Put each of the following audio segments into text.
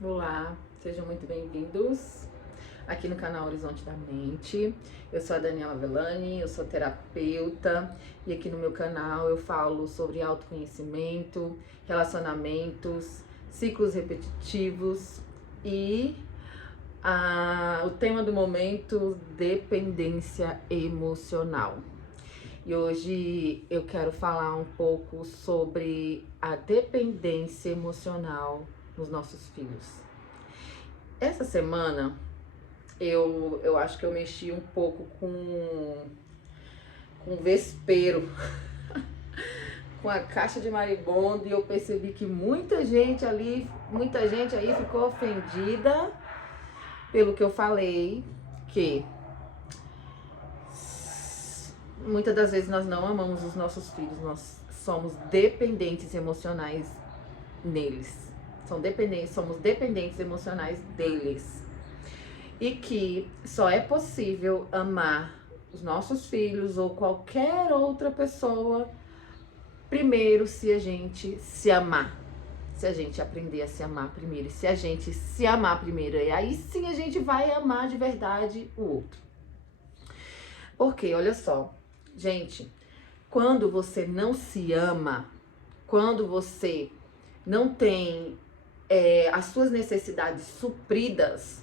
Olá, sejam muito bem-vindos aqui no canal Horizonte da Mente. Eu sou a Daniela Vellani, eu sou terapeuta e aqui no meu canal eu falo sobre autoconhecimento, relacionamentos, ciclos repetitivos e o tema do momento, dependência emocional. E hoje eu quero falar um pouco sobre a dependência emocional nos nossos filhos. Essa semana eu acho que eu mexi um pouco com vespeiro, com a caixa de marimbondo, e eu percebi que muita gente aí ficou ofendida pelo que eu falei, que muitas das vezes nós não amamos os nossos filhos, nós somos dependentes emocionais neles. Somos dependentes emocionais deles. E que só é possível amar os nossos filhos ou qualquer outra pessoa primeiro se a gente se amar. Se a gente aprender a se amar primeiro. Se a gente se amar primeiro. E aí sim a gente vai amar de verdade o outro. Porque, olha só, gente, quando você não se ama, quando você não tem as suas necessidades supridas,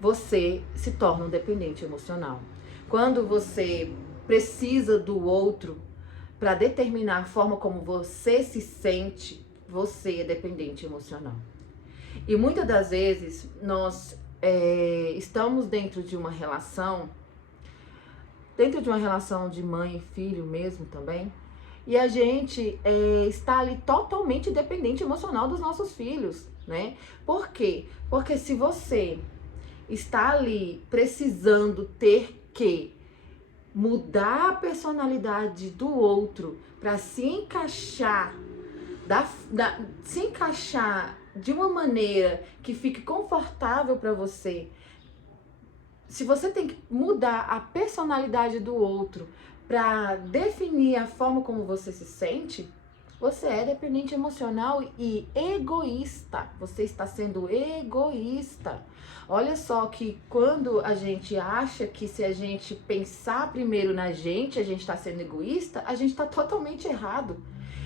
você se torna um dependente emocional. Quando você precisa do outro para determinar a forma como você se sente, você é dependente emocional. E muitas das vezes nós estamos dentro de uma relação de mãe e filho mesmo também, e a gente está ali totalmente dependente emocional dos nossos filhos, né? Por quê? Porque se você está ali precisando ter que mudar a personalidade do outro para se encaixar, se encaixar de uma maneira que fique confortável para você, se você tem que mudar a personalidade do outro para definir a forma como você se sente, você é dependente emocional e egoísta. Você está sendo egoísta. Olha só que quando a gente acha que se a gente pensar primeiro na gente, a gente está sendo egoísta, a gente está totalmente errado.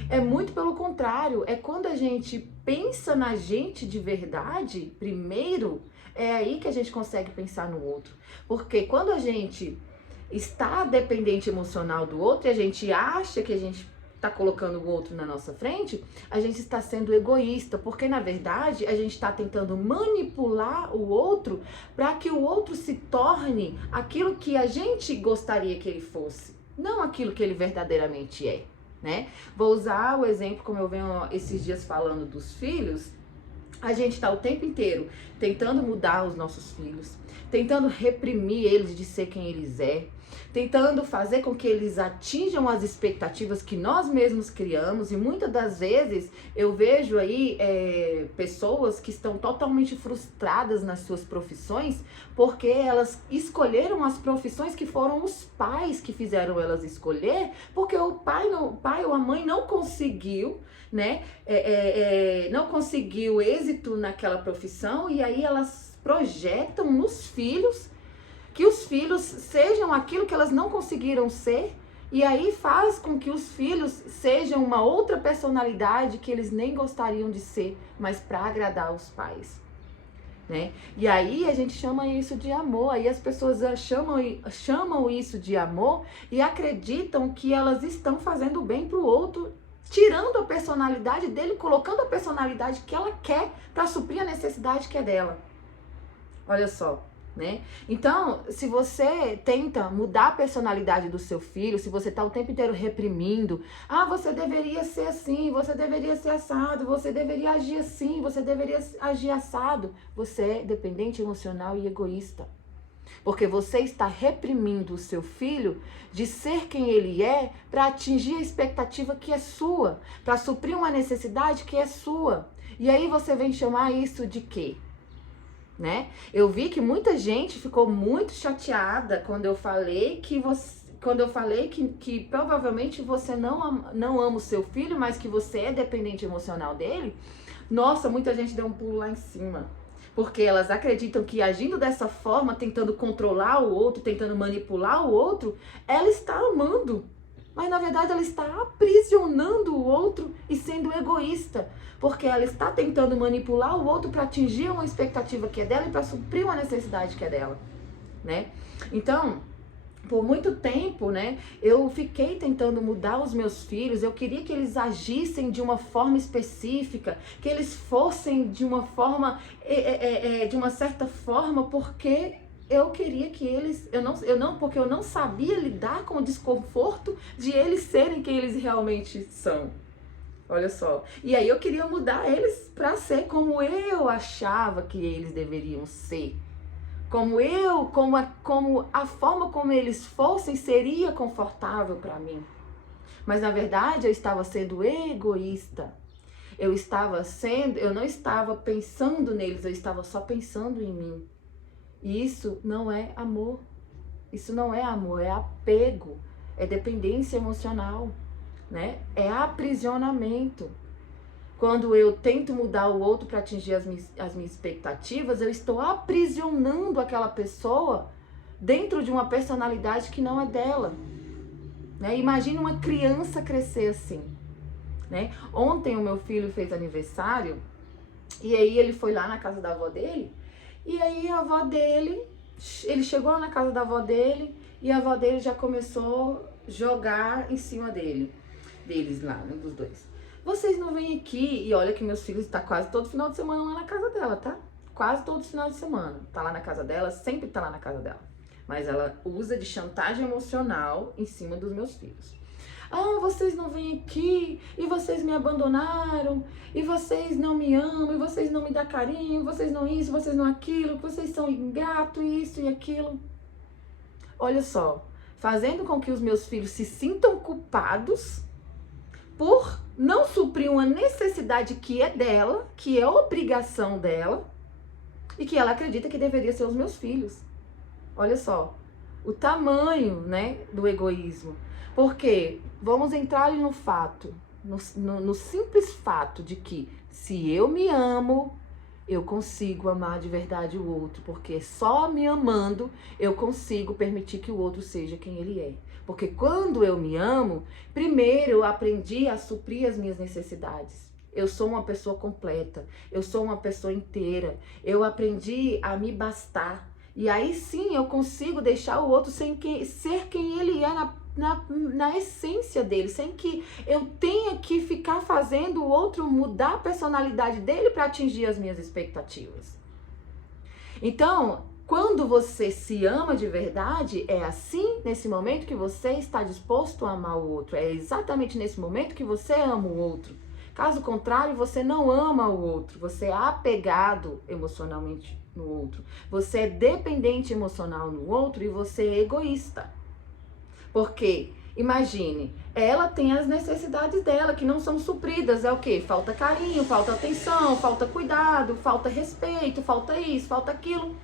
É muito pelo contrário. É quando a gente pensa na gente de verdade, primeiro, é aí que a gente consegue pensar no outro. Porque quando a gente está dependente emocional do outro e a gente acha que a gente está colocando o outro na nossa frente, a gente está sendo egoísta, porque na verdade a gente está tentando manipular o outro para que o outro se torne aquilo que a gente gostaria que ele fosse, não aquilo que ele verdadeiramente é, né? Vou usar o exemplo, como eu venho esses dias falando dos filhos. A gente está o tempo inteiro tentando mudar os nossos filhos, tentando reprimir eles de ser quem eles é, tentando fazer com que eles atinjam as expectativas que nós mesmos criamos, e muitas das vezes eu vejo aí pessoas que estão totalmente frustradas nas suas profissões porque elas escolheram as profissões que foram os pais que fizeram elas escolher, porque o pai ou a mãe não conseguiu, né, não conseguiu êxito naquela profissão, e aí elas projetam nos filhos que os filhos sejam aquilo que elas não conseguiram ser, e aí faz com que os filhos sejam uma outra personalidade que eles nem gostariam de ser, mas para agradar os pais, né? E aí a gente chama isso de amor, aí as pessoas chamam isso de amor e acreditam que elas estão fazendo bem pro outro, tirando a personalidade dele, colocando a personalidade que ela quer para suprir a necessidade que é dela. Olha só, né? Então, se você tenta mudar a personalidade do seu filho, se você tá o tempo inteiro reprimindo, você deveria ser assim, você deveria ser assado, você deveria agir assim, você deveria agir assado, você é dependente emocional e egoísta. Porque você está reprimindo o seu filho de ser quem ele é para atingir a expectativa que é sua, para suprir uma necessidade que é sua. E aí você vem chamar isso de quê? Né? Eu vi que muita gente ficou muito chateada quando eu falei que quando eu falei que provavelmente você não ama o seu filho, mas que você é dependente emocional dele, nossa, muita gente deu um pulo lá em cima. Porque elas acreditam que agindo dessa forma, tentando controlar o outro, tentando manipular o outro, ela está amando. Mas na verdade ela está aprisionando o outro e sendo egoísta. Porque ela está tentando manipular o outro para atingir uma expectativa que é dela e para suprir uma necessidade que é dela, né? Então, por muito tempo, né, eu fiquei tentando mudar os meus filhos, eu queria que eles agissem de uma forma específica, que eles fossem de uma forma, de uma certa forma, porque eu queria que eles, porque eu não sabia lidar com o desconforto de eles serem quem eles realmente são. Olha só. E aí eu queria mudar eles para ser como eu achava que eles deveriam ser. Como a forma como eles fossem seria confortável para mim. Mas na verdade eu estava sendo egoísta. Eu não estava pensando neles, eu estava só pensando em mim. E isso não é amor. Isso não é amor, é apego, é dependência emocional, né? É aprisionamento. Quando eu tento mudar o outro para atingir as minhas expectativas, eu estou aprisionando aquela pessoa dentro de uma personalidade que não é dela. Né? Imagina uma criança crescer assim. Né? Ontem o meu filho fez aniversário e aí ele foi lá na casa da avó dele e aí a avó dele, ele chegou lá na casa da avó dele e a avó dele já começou a jogar em cima deles lá, né, dos dois. Vocês não vêm aqui, e olha que meus filhos tá quase todo final de semana lá na casa dela, tá? Quase todo final de semana. Tá lá na casa dela, sempre tá lá na casa dela. Mas ela usa de chantagem emocional em cima dos meus filhos. Ah, vocês não vêm aqui, e vocês me abandonaram, e vocês não me amam, e vocês não me dão carinho, vocês não isso, vocês não aquilo, vocês são ingrato, isso e aquilo. Olha só, fazendo com que os meus filhos se sintam culpados por não suprir uma necessidade que é dela, que é obrigação dela, e que ela acredita que deveria ser os meus filhos. Olha só, o tamanho, né, do egoísmo. Porque vamos entrar ali no fato, no simples fato de que se eu me amo, eu consigo amar de verdade o outro, porque só me amando eu consigo permitir que o outro seja quem ele é. Porque quando eu me amo, primeiro eu aprendi a suprir as minhas necessidades. Eu sou uma pessoa completa, eu sou uma pessoa inteira, eu aprendi a me bastar. E aí sim eu consigo deixar o outro ser quem ele é na essência dele, sem que eu tenha que ficar fazendo o outro mudar a personalidade dele para atingir as minhas expectativas. Então, quando você se ama de verdade, é assim, nesse momento que você está disposto a amar o outro. É exatamente nesse momento que você ama o outro. Caso contrário, você não ama o outro. Você é apegado emocionalmente no outro. Você é dependente emocional no outro e você é egoísta. Porque, imagine, ela tem as necessidades dela que não são supridas. É o quê? Falta carinho, falta atenção, falta cuidado, falta respeito, falta isso, falta aquilo.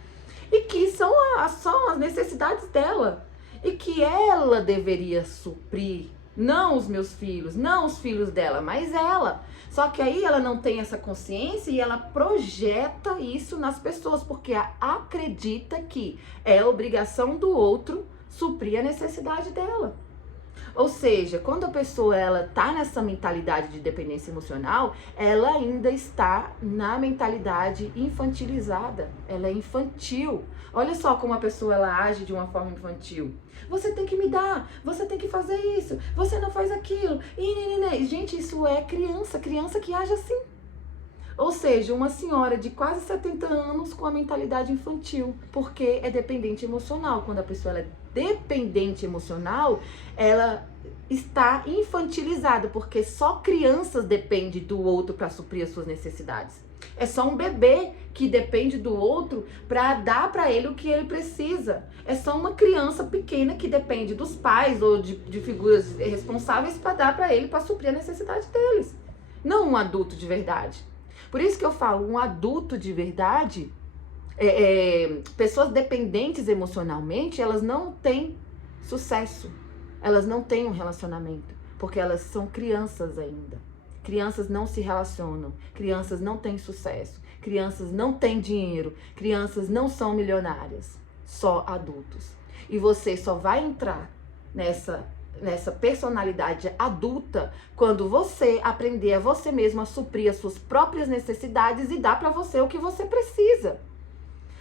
E que são as necessidades dela. E que ela deveria suprir. Não os meus filhos, não os filhos dela, mas ela. Só que aí ela não tem essa consciência e ela projeta isso nas pessoas. Porque acredita que é obrigação do outro suprir a necessidade dela. Ou seja, quando a pessoa ela tá nessa mentalidade de dependência emocional, ela ainda está na mentalidade infantilizada. Ela é infantil. Olha só como a pessoa ela age de uma forma infantil. Você tem que me dar, você tem que fazer isso, você não faz aquilo. E gente, isso é criança que age assim. Ou seja, uma senhora de quase 70 anos com a mentalidade infantil, porque é dependente emocional. Quando a pessoa ela é dependente emocional, ela está infantilizada, porque só crianças dependem do outro para suprir as suas necessidades. É só um bebê que depende do outro para dar para ele o que ele precisa. É só uma criança pequena que depende dos pais ou de figuras responsáveis para dar para ele, para suprir a necessidade deles. Não um adulto de verdade. Por isso que eu falo, um adulto de verdade, pessoas dependentes emocionalmente, elas não têm sucesso. Elas não têm um relacionamento, porque elas são crianças ainda. Crianças não se relacionam, crianças não têm sucesso, crianças não têm dinheiro, crianças não são milionárias, só adultos. E você só vai entrar nessa personalidade adulta quando você aprender a você mesmo a suprir as suas próprias necessidades e dar para você o que você precisa.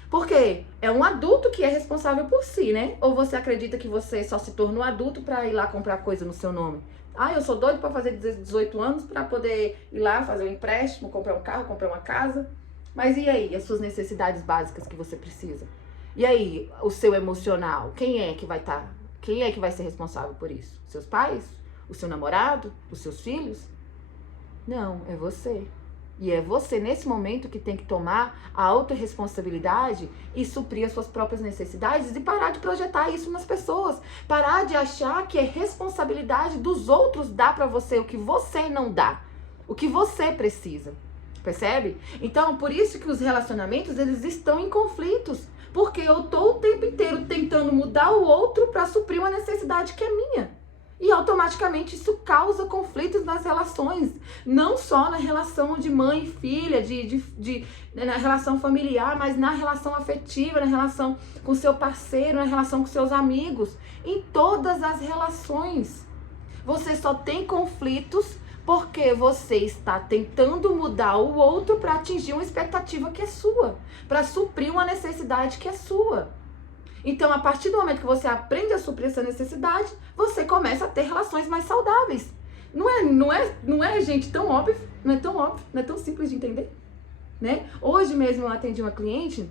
Porque é um adulto que é responsável por si, né? Ou você acredita que você só se tornou adulto para ir lá comprar coisa no seu nome? Ah, eu sou doido para fazer 18 anos para poder ir lá fazer um empréstimo, comprar um carro, comprar uma casa. Mas e aí, as suas necessidades básicas que você precisa? E aí, o seu emocional, quem é que vai ser responsável por isso? Seus pais? O seu namorado? Os seus filhos? Não, é você. E é você, nesse momento, que tem que tomar a autorresponsabilidade e suprir as suas próprias necessidades e parar de projetar isso nas pessoas. Parar de achar que é responsabilidade dos outros dar pra você o que você não dá. O que você precisa. Percebe? Então, por isso que os relacionamentos, eles estão em conflitos. Porque eu tô o tempo inteiro tentando mudar o outro pra suprir uma necessidade que é minha. E automaticamente isso causa conflitos nas relações, não só na relação de mãe e filha, na relação familiar, mas na relação afetiva, na relação com seu parceiro, na relação com seus amigos, em todas as relações. Você só tem conflitos porque você está tentando mudar o outro para atingir uma expectativa que é sua, para suprir uma necessidade que é sua. Então, a partir do momento que você aprende a suprir essa necessidade, você começa a ter relações mais saudáveis. Não é, gente, tão óbvio, não é tão simples de entender, né? Hoje mesmo eu atendi uma cliente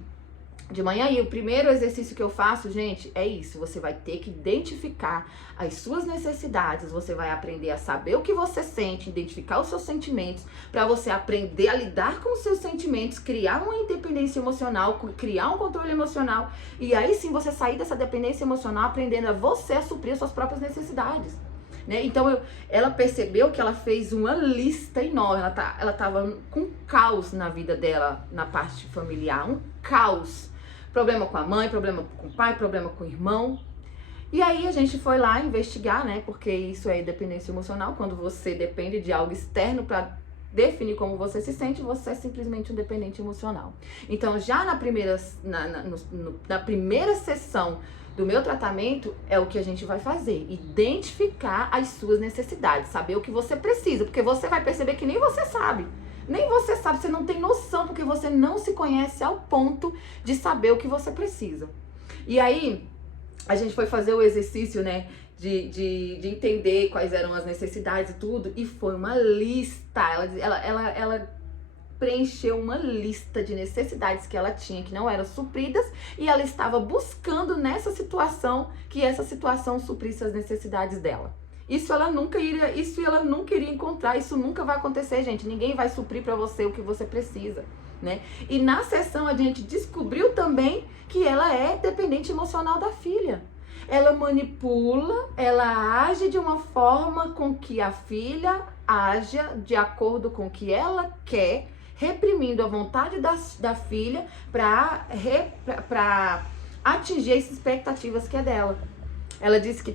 de manhã e o primeiro exercício que eu faço, gente, é isso. Você vai ter que identificar as suas necessidades, você vai aprender a saber o que você sente, identificar os seus sentimentos, para você aprender a lidar com os seus sentimentos, criar uma independência emocional, criar um controle emocional, e aí sim você sair dessa dependência emocional aprendendo a você a suprir as suas próprias necessidades. Né? Então, ela percebeu que ela fez uma lista enorme, ela tava com caos na vida dela, na parte familiar, um caos. Problema com a mãe, problema com o pai, problema com o irmão. E aí a gente foi lá investigar, né? Porque isso é dependência emocional. Quando você depende de algo externo para definir como você se sente, você é simplesmente um dependente emocional. Então, já na primeira sessão do meu tratamento, é o que a gente vai fazer. Identificar as suas necessidades, saber o que você precisa. Porque você vai perceber que nem você sabe. Nem você sabe, você não tem noção, porque você não se conhece ao ponto de saber o que você precisa. E aí, a gente foi fazer o exercício, né, de entender quais eram as necessidades e tudo, e foi uma lista. Ela preencheu uma lista de necessidades que ela tinha, que não eram supridas, e ela estava buscando nessa situação, que essa situação suprisse as necessidades dela. Isso ela nunca iria encontrar, isso nunca vai acontecer, gente. Ninguém vai suprir para você o que você precisa, né? E na sessão a gente descobriu também que ela é dependente emocional da filha. Ela manipula, ela age de uma forma com que a filha haja de acordo com o que ela quer, reprimindo a vontade da filha para atingir as expectativas que é dela. Ela disse que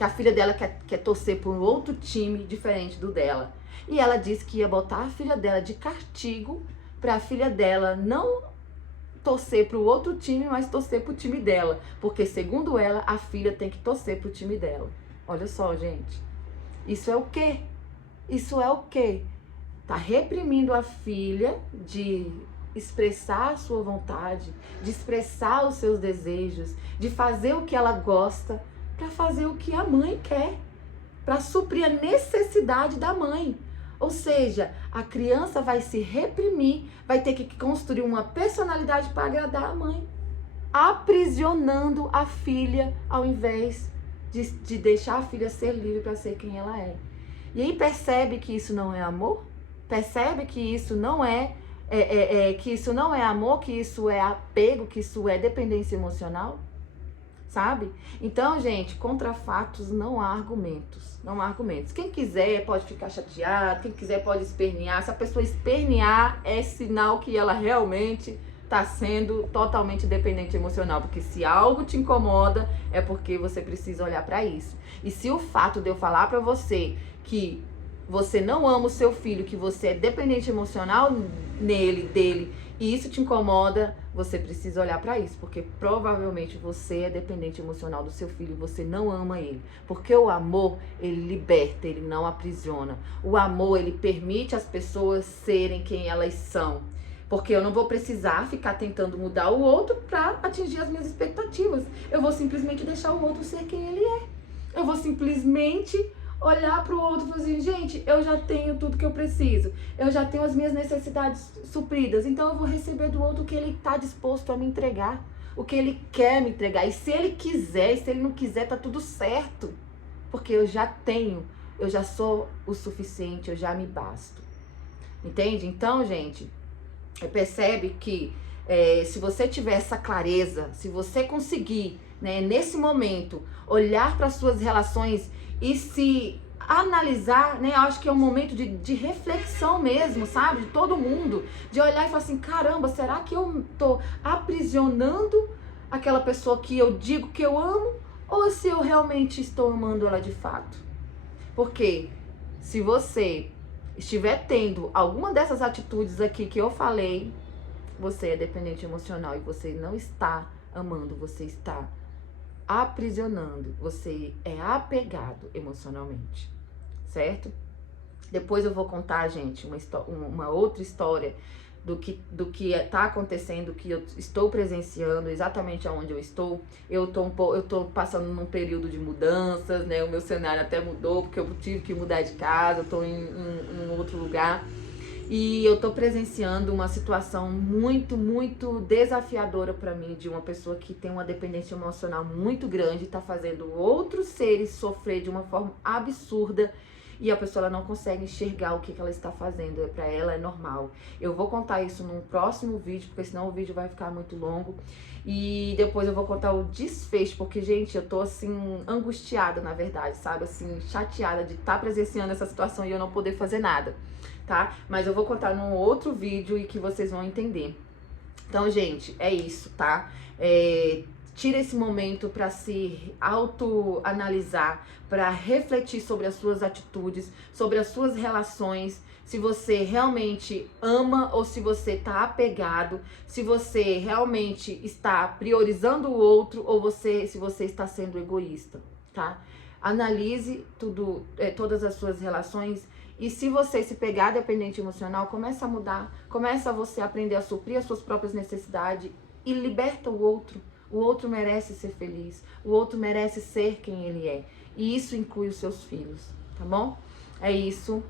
a filha dela quer torcer por um outro time diferente do dela. E ela disse que ia botar a filha dela de castigo para a filha dela não torcer para o outro time, mas torcer para o time dela. Porque, segundo ela, a filha tem que torcer para o time dela. Olha só, gente. Isso é o quê? Isso é o quê? Tá reprimindo a filha de expressar a sua vontade, de expressar os seus desejos, de fazer o que ela gosta, para fazer o que a mãe quer, para suprir a necessidade da mãe. Ou seja, a criança vai se reprimir, vai ter que construir uma personalidade para agradar a mãe, aprisionando a filha ao invés de deixar a filha ser livre para ser quem ela é. E aí percebe que isso não é amor? Percebe que isso não é amor, que isso é apego, que isso é dependência emocional? Sabe? Então, gente, contra fatos não há argumentos. Não há argumentos. Quem quiser pode ficar chateado, quem quiser pode espernear. Se a pessoa espernear, é sinal que ela realmente tá sendo totalmente dependente emocional, porque se algo te incomoda, é porque você precisa olhar para isso. E se o fato de eu falar para você que você não ama o seu filho, que você é dependente emocional dele, e isso te incomoda, você precisa olhar para isso, porque provavelmente você é dependente emocional do seu filho, você não ama ele. Porque o amor, ele liberta, ele não aprisiona. O amor, ele permite as pessoas serem quem elas são. Porque eu não vou precisar ficar tentando mudar o outro para atingir as minhas expectativas. Eu vou simplesmente deixar o outro ser quem ele é. Eu vou simplesmente olhar para o outro e falar assim, gente, eu já tenho tudo que eu preciso, eu já tenho as minhas necessidades supridas, então eu vou receber do outro o que ele está disposto a me entregar, o que ele quer me entregar. E se ele quiser, e se ele não quiser, tá tudo certo, porque eu já tenho, eu já sou o suficiente, eu já me basto. Entende? Então, gente, percebe que se você tiver essa clareza, se você conseguir, né, nesse momento, olhar para as suas relações e se analisar, né? Eu acho que é um momento de reflexão mesmo, sabe? De todo mundo. De olhar e falar assim, caramba, será que eu tô aprisionando aquela pessoa que eu digo que eu amo? Ou se eu realmente estou amando ela de fato? Porque se você estiver tendo alguma dessas atitudes aqui que eu falei, você é dependente emocional e você não está amando, você está aprisionando, você é apegado emocionalmente, certo? Depois eu vou contar, gente, uma outra história do que tá acontecendo, que eu estou presenciando, exatamente aonde eu estou. Eu tô passando num período de mudanças, né? O meu cenário até mudou, porque eu tive que mudar de casa, eu tô em um outro lugar. E eu tô presenciando uma situação muito, muito desafiadora para mim, de uma pessoa que tem uma dependência emocional muito grande, tá fazendo outros seres sofrer de uma forma absurda, e a pessoa ela não consegue enxergar o que ela está fazendo. Para ela é normal. Eu vou contar isso num próximo vídeo, porque senão o vídeo vai ficar muito longo. E depois eu vou contar o desfecho, porque, gente, eu tô assim, angustiada, na verdade, sabe? Assim, chateada de estar presenciando essa situação e eu não poder fazer nada, tá? Mas eu vou contar num outro vídeo e que vocês vão entender. Então, gente, é isso, tá? Tira esse momento para se autoanalisar, para refletir sobre as suas atitudes, sobre as suas relações, se você realmente ama ou se você está apegado, se você realmente está priorizando o outro ou se você está sendo egoísta, tá? Analise tudo, todas as suas relações. E se você se pegar dependente emocional, começa a mudar, começa você a aprender a suprir as suas próprias necessidades e liberta o outro. O outro merece ser feliz, o outro merece ser quem ele é. E isso inclui os seus filhos, tá bom? É isso.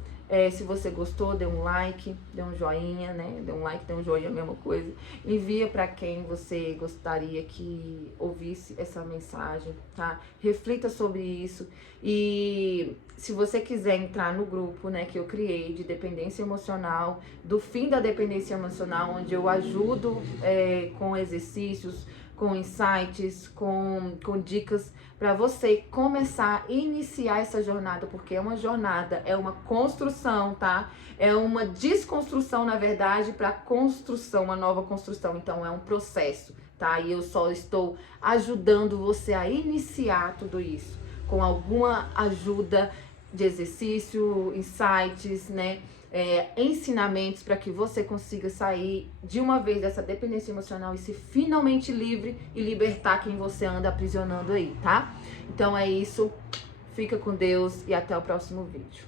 Se você gostou, dê um like, dê um joinha, né? Dê um like, dê um joinha, a mesma coisa. Envia para quem você gostaria que ouvisse essa mensagem, tá? Reflita sobre isso. E se você quiser entrar no grupo, né, que eu criei de dependência emocional, do fim da dependência emocional, onde eu ajudo com exercícios, com insights, com dicas para você começar a iniciar essa jornada, porque é uma jornada, é uma construção, tá? É uma desconstrução, na verdade, para construção, uma nova construção. Então, é um processo, tá? E eu só estou ajudando você a iniciar tudo isso, com alguma ajuda de exercício, insights, né? Ensinamentos para que você consiga sair de uma vez dessa dependência emocional e se finalmente livre e libertar quem você anda aprisionando aí, tá? Então é isso, fica com Deus e até o próximo vídeo.